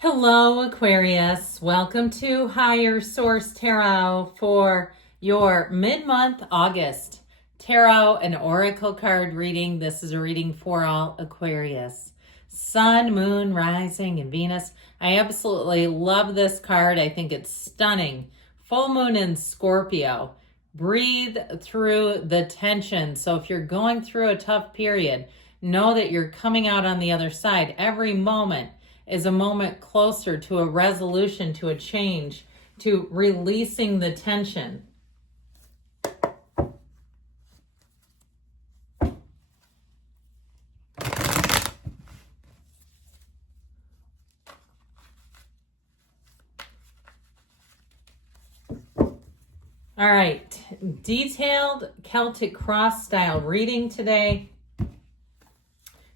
Hello, Aquarius. Welcome to Higher Source Tarot for your mid-month August tarot and oracle card reading. This is a reading for all Aquarius. Sun, Moon, Rising, and Venus. I absolutely love this card. I think it's stunning. Full Moon in Scorpio. Breathe through the tension. So if you're going through a tough period, know that you're coming out on the other side. Every moment is a moment closer to a resolution, to a change, to releasing the tension. All right, detailed Celtic cross style reading today.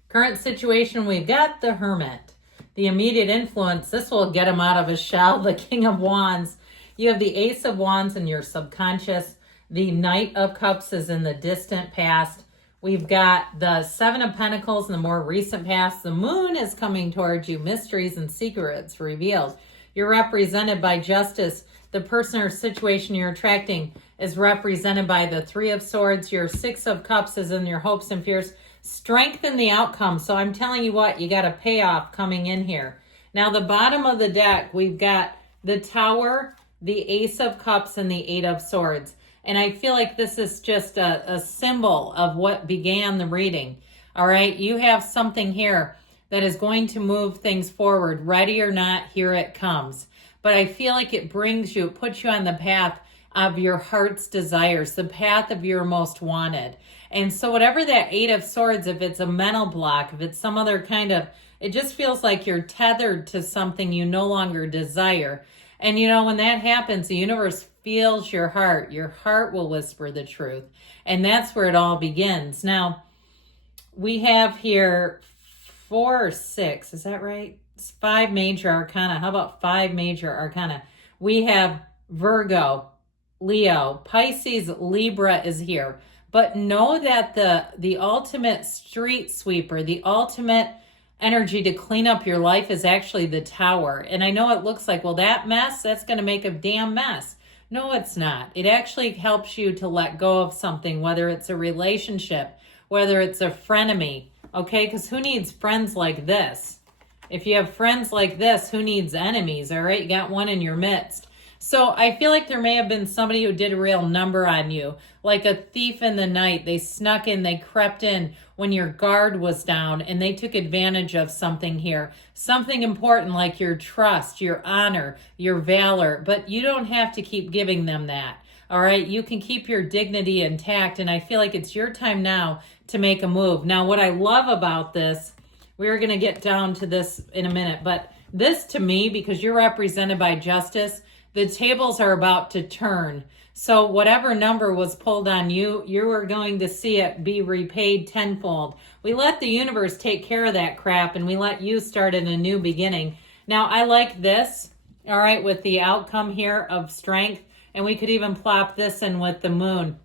Current situation, we've got the Hermit. The immediate influence, this will get him out of his shell, the King of Wands. You have the Ace of Wands in your subconscious. The Knight of Cups is in the distant past. We've got the Seven of Pentacles in the more recent past. The Moon is coming towards you, mysteries and secrets revealed. You're represented by Justice. The person or situation you're attracting is represented by the Three of Swords. Your Six of Cups is in your hopes and fears. Strengthen the outcome. So I'm telling you what, you got a payoff coming in here. Now, the bottom of the deck, we've got the Tower, the Ace of Cups, and the Eight of Swords. And I feel like this is just a symbol of what began the reading. All right, you have something here that is going to move things forward. Ready or not, here it comes. But I feel like it brings you, it puts you on the path of your heart's desires, the path of your most wanted. And so whatever that Eight of Swords, if it's a mental block, if it's some other kind of, it just feels like you're tethered to something you no longer desire. And you know, when that happens, the universe feels your heart. Your heart will whisper the truth. And that's where it all begins. Now, we have here 4 or 6, is that right? It's 5 major arcana. How about 5 major arcana? We have Virgo, Leo, Pisces, Libra is here. But know that the ultimate street sweeper, the ultimate energy to clean up your life is actually the Tower. And I know it looks like, well, that mess, that's going to make a damn mess. No, it's not. It actually helps you to let go of something, whether it's a relationship, whether it's a frenemy, okay? Because who needs friends like this? If you have friends like this, who needs enemies, all right? You got one in your midst. So I feel like there may have been somebody who did a real number on you, like a thief in the night. They snuck in, they crept in when your guard was down, and they took advantage of something here. Something important like your trust, your honor, your valor, but you don't have to keep giving them that. All right, you can keep your dignity intact, and I feel like it's your time now to make a move. Now, what I love about this, we're going to get down to this in a minute, but this to me, because you're represented by Justice, the tables are about to turn. So whatever number was pulled on you, you are going to see it be repaid tenfold. We let the universe take care of that crap, and we let you start in a new beginning. Now, I like this, all right, with the outcome here of strength, and we could even plop this in with the Moon.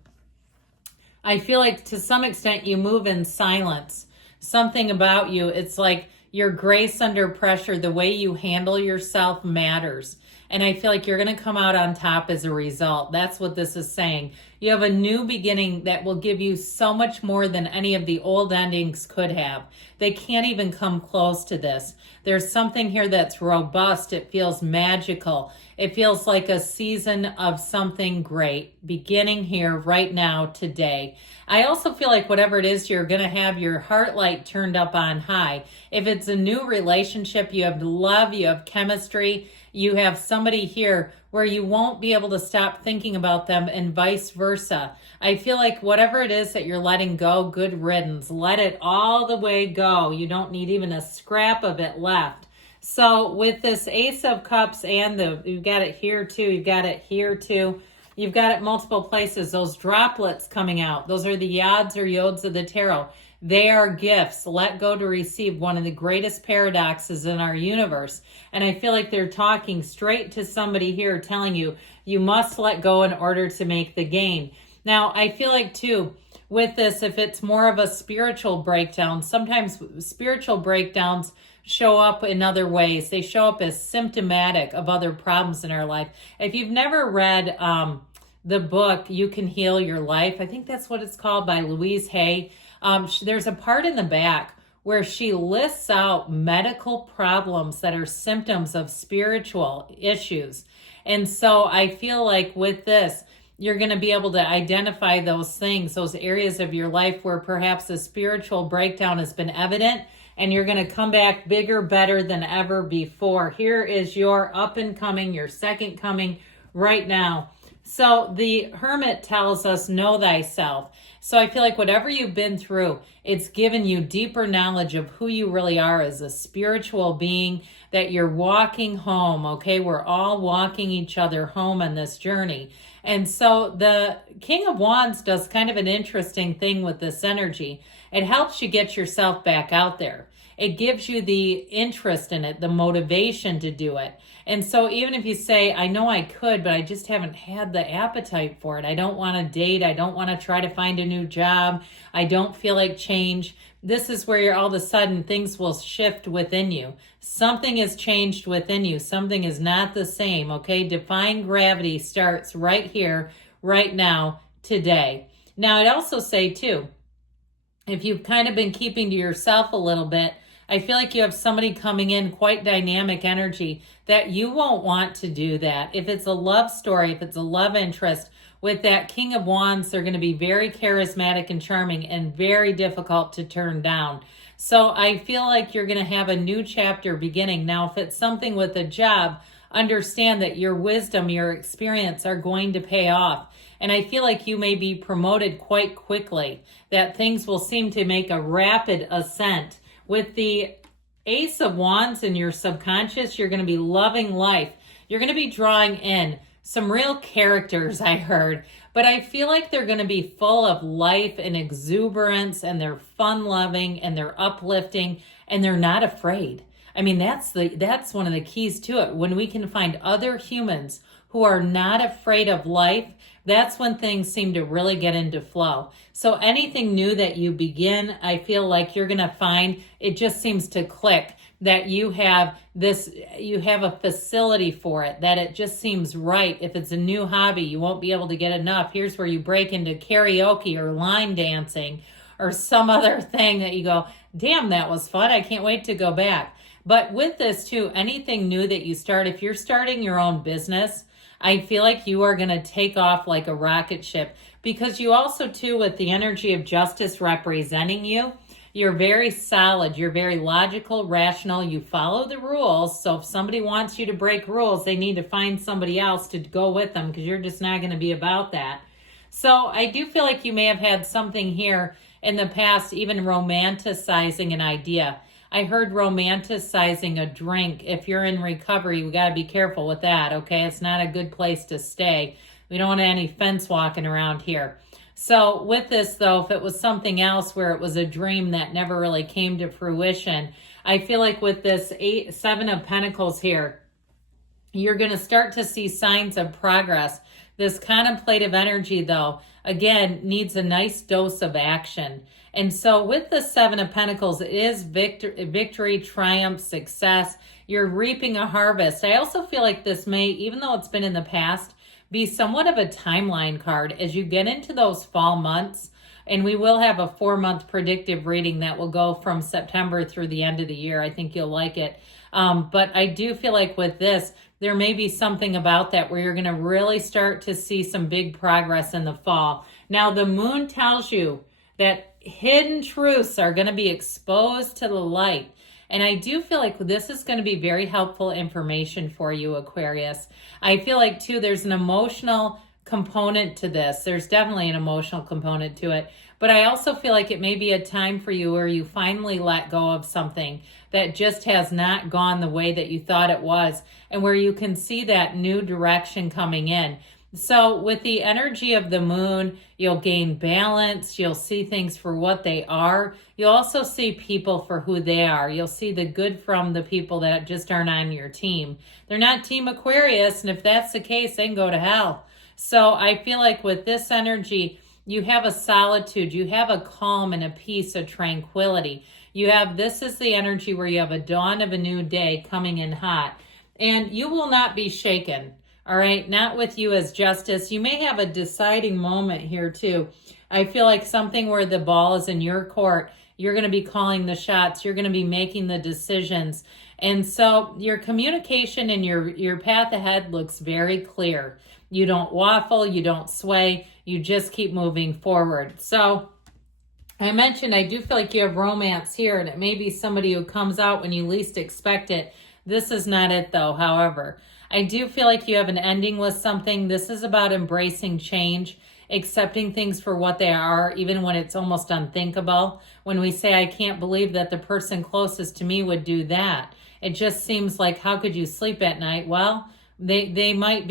I feel like to some extent you move in silence. Something about you, it's like your grace under pressure, the way you handle yourself matters. And I feel like you're going to come out on top as a result. That's what this is saying. You have a new beginning that will give you so much more than any of the old endings could have. They can't even come close to this. There's something here that's robust. It feels magical. It feels like a season of something great beginning here right now today. I also feel like whatever it is, you're going to have your heart light turned up on high. If it's a new relationship, you have love, you have chemistry, you have somebody here where you won't be able to stop thinking about them, and vice versa. I feel like whatever it is that you're letting go, good riddance. Let it all the way go. You don't need even a scrap of it left. So with this Ace of Cups and you've got it here too, you've got it here too, you've got it multiple places, those droplets coming out, those are the yods or yods of the tarot. They are gifts. Let go to receive, one of the greatest paradoxes in our universe. And I feel like they're talking straight to somebody here, telling you, you must let go in order to make the gain. Now, I feel like too, with this, if it's more of a spiritual breakdown, sometimes spiritual breakdowns show up in other ways. They show up as symptomatic of other problems in our life. If you've never read the book, You Can Heal Your Life, I think that's what it's called, by Louise Hay, there's a part in the back where she lists out medical problems that are symptoms of spiritual issues. And so I feel like with this, you're going to be able to identify those things, those areas of your life where perhaps a spiritual breakdown has been evident, and you're going to come back bigger, better than ever before. Here is your up and coming, your second coming right now. So the Hermit tells us, know thyself. So I feel like whatever you've been through, it's given you deeper knowledge of who you really are as a spiritual being, that you're walking home, okay? We're all walking each other home on this journey. And so the King of Wands does kind of an interesting thing with this energy. It helps you get yourself back out there. It gives you the interest in it, the motivation to do it. And so even if you say, I know I could, but I just haven't had the appetite for it. I don't want to date. I don't want to try to find a new job. I don't feel like change. This is where all of a sudden things will shift within you. Something has changed within you. Something is not the same, okay? Defying gravity starts right here, right now, today. Now, I'd also say, too, if you've kind of been keeping to yourself a little bit, I feel like you have somebody coming in, quite dynamic energy, that you won't want to do that. If it's a love story, if it's a love interest, with that King of Wands, they're going to be very charismatic and charming and very difficult to turn down. So I feel like you're going to have a new chapter beginning. Now, if it's something with a job, understand that your wisdom, your experience are going to pay off. And I feel like you may be promoted quite quickly, that things will seem to make a rapid ascent. With the Ace of Wands in your subconscious, you're going to be loving life. You're going to be drawing in some real characters, I heard, but I feel like they're going to be full of life and exuberance, and they're fun-loving and they're uplifting and they're not afraid. I mean, that's one of the keys to it. When we can find other humans who are not afraid of life, that's when things seem to really get into flow. So anything new that you begin, I feel like you're going to find it just seems to click, that you have a facility for it, that it just seems right. If it's a new hobby, you won't be able to get enough. Here's where you break into karaoke or line dancing or some other thing that you go, damn, that was fun. I can't wait to go back. But with this too, anything new that you start, if you're starting your own business, I feel like you are going to take off like a rocket ship, because you also too, with the energy of justice representing you, you're very solid. You're very logical, rational. You follow the rules. So if somebody wants you to break rules, they need to find somebody else to go with them, because you're just not going to be about that. So I do feel like you may have had something here in the past, even romanticizing an idea. I heard romanticizing a drink. If you're in recovery, we got to be careful with that, okay? It's not a good place to stay. We don't want any fence walking around here. So with this, though, if it was something else where it was a dream that never really came to fruition, I feel like with this Seven of Pentacles here, you're going to start to see signs of progress. This contemplative energy, though, again, needs a nice dose of action. And so with the Seven of Pentacles, it is victory, triumph, success. You're reaping a harvest. I also feel like this may, even though it's been in the past, be somewhat of a timeline card as you get into those fall months. And we will have a 4-month predictive reading that will go from September through the end of the year. I think you'll like it. But I do feel like with this, there may be something about that where you're going to really start to see some big progress in the fall. Now, the moon tells you that hidden truths are going to be exposed to the light. And I do feel like this is going to be very helpful information for you, Aquarius. I feel like, too, there's an emotional component to this. There's definitely an emotional component to it. But I also feel like it may be a time for you where you finally let go of something that just has not gone the way that you thought it was, and where you can see that new direction coming in. So with the energy of the moon, you'll gain balance. You'll see things for what they are. You'll also see people for who they are. You'll see the good from the people that just aren't on your team. They're not Team Aquarius, and if that's the case, they can go to hell. So I feel like with this energy, you have a solitude. You have a calm and a peace, a tranquility. This is the energy where you have a dawn of a new day coming in hot, and you will not be shaken. All right, not with you as justice. You may have a deciding moment here too. I feel like something where the ball is in your court. You're going to be calling the shots. You're going to be making the decisions. And so your communication and your path ahead looks very clear. You don't waffle, you don't sway, you just keep moving forward. So I mentioned I do feel like you have romance here, and it may be somebody who comes out when you least expect it. This is not it though, however. I do feel like you have an ending with something. This is about embracing change, accepting things for what they are, even when it's almost unthinkable. When we say, I can't believe that the person closest to me would do that. It just seems like, how could you sleep at night? Well, they might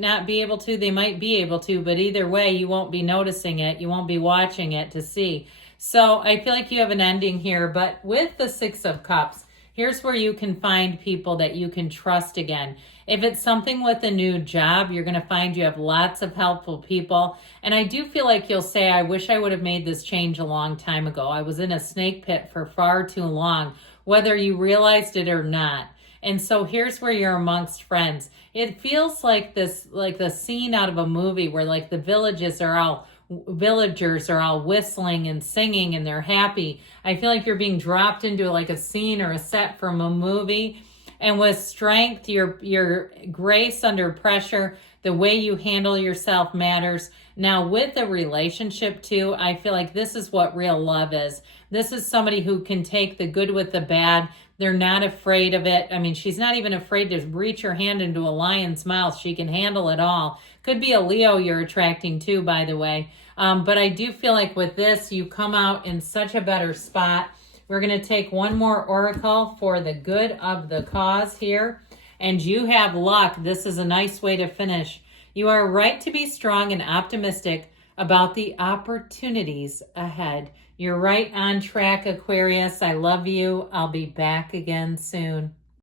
not be able to, they might be able to, but either way, you won't be noticing it. You won't be watching it to see. So I feel like you have an ending here, but with the Six of Cups, here's where you can find people that you can trust again. If it's something with a new job, you're going to find you have lots of helpful people. And I do feel like you'll say, I wish I would have made this change a long time ago. I was in a snake pit for far too long, whether you realized it or not. And so here's where you're amongst friends. It feels like this, like the scene out of a movie where like the villagers are all whistling and singing and they're happy. I feel like you're being dropped into like a scene or a set from a movie. And with strength, your grace under pressure, the way you handle yourself matters. Now with a relationship too, I feel like this is what real love is. This is somebody who can take the good with the bad. They're not afraid of it. I mean, she's not even afraid to reach her hand into a lion's mouth. She can handle it all. Could be a Leo you're attracting too, by the way. But I do feel like with this, you come out in such a better spot. We're going to take one more oracle for the good of the cause here. And you have luck. This is a nice way to finish. You are right to be strong and optimistic about the opportunities ahead. You're right on track, Aquarius. I love you. I'll be back again soon.